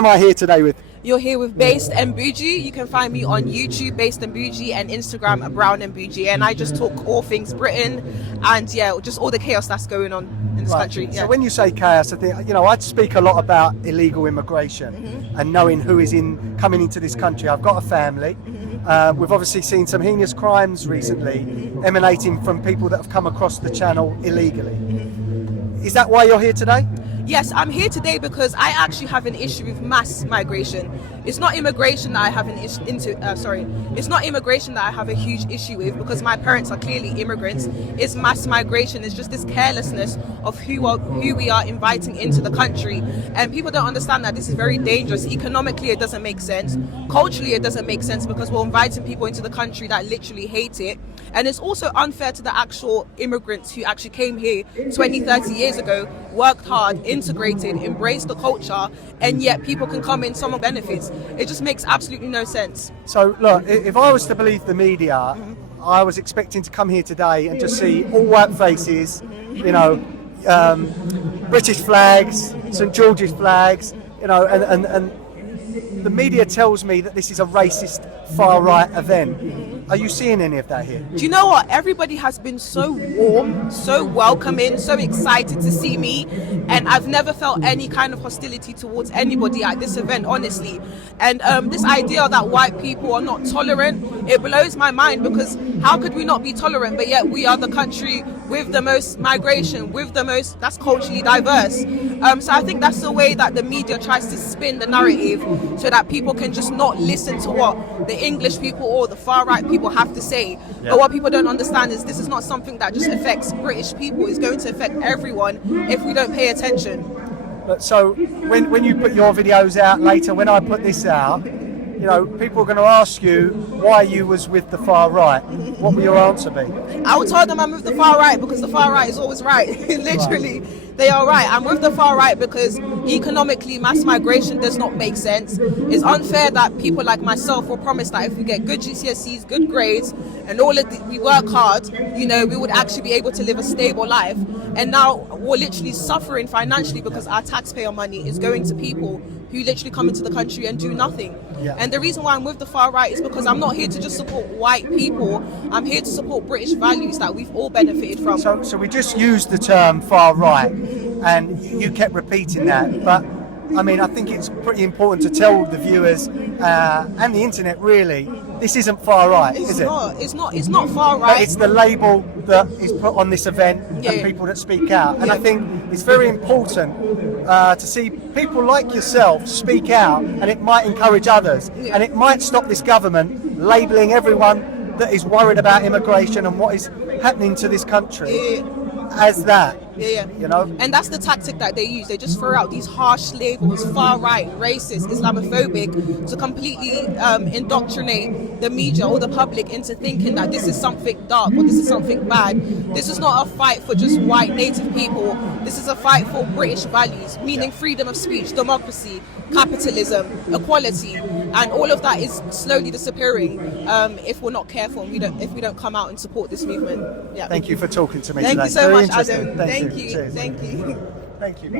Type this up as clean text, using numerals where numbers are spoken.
am I here today with? You're here with Based and Bougie. You can find me on YouTube, Based and Bougie, and Instagram, Brown and Bougie. And I just talk all things Britain and just all the chaos that's going on in this country. Yeah. So when you say chaos, I think, I'd speak a lot about illegal immigration and knowing who is coming into this country. I've got a family. We've obviously seen some heinous crimes recently emanating from people that have come across the channel illegally. Is that why you're here today? Yes, I'm here today because I actually have an issue with mass migration. It's not immigration that I have it's not immigration that I have a huge issue with, because my parents are clearly immigrants. It's mass migration. It's just this carelessness of who we are inviting into the country. And people don't understand that this is very dangerous. Economically, it doesn't make sense. Culturally, it doesn't make sense, because we're inviting people into the country that literally hate it. And it's also unfair to the actual immigrants who actually came here 20, 30 years ago, worked hard, integrated, embraced the culture, and yet people can come in, some benefits. It just makes absolutely no sense. So look, if I was to believe the media, I was expecting to come here today and just see all white faces, British flags, St George's flags, and the media tells me that this is a racist far-right event. Are you seeing any of that here? Do you know what? Everybody has been so warm, so welcoming, so excited to see me, and I've never felt any kind of hostility towards anybody at this event, honestly. And this idea that white people are not tolerant, it blows my mind, because how could we not be tolerant, but yet we are the country with the most migration, that's culturally diverse. So I think that's the way that the media tries to spin the narrative, so that people can just not listen to what the English people or the far-right people have to say. But what people don't understand is this is not something that just affects British people. It's going to affect everyone if we don't pay attention. So when you put your videos out later, when I put this out, people are going to ask you why you was with the far right. What will your answer be? I will tell them I'm with the far right because the far right is always right. Literally, they are right. I'm with the far right because economically mass migration does not make sense. It's unfair that people like myself were promised that if we get good GCSEs, good grades, and we work hard, we would actually be able to live a stable life. And now we're literally suffering financially because our taxpayer money is going to people who literally come into the country and do nothing. And the reason why I'm with the far right is because I'm not here to just support white people. I'm here to support British values that we've all benefited from. So we just used the term far right, and you kept repeating that. But I think it's pretty important to tell the viewers and the internet, really, this isn't far right, is it? It's not far right. But it's the label that is put on this event and people that speak out. And I think it's very important to see people like yourself speak out, and it might encourage others. And it might stop this government labelling everyone that is worried about immigration and what is happening to this country as that. And that's the tactic that they use. They just throw out these harsh labels: far right, racist, Islamophobic, to completely indoctrinate the media or the public into thinking that this is something dark or this is something bad. This is not a fight for just white native people. This is a fight for British values, meaning freedom of speech, democracy, capitalism, equality, and all of that is slowly disappearing if we're not careful and if we don't come out and support this movement. Thank you for talking to me today. Thank you so very much, Adam. Thank you. Thank you. Thank you.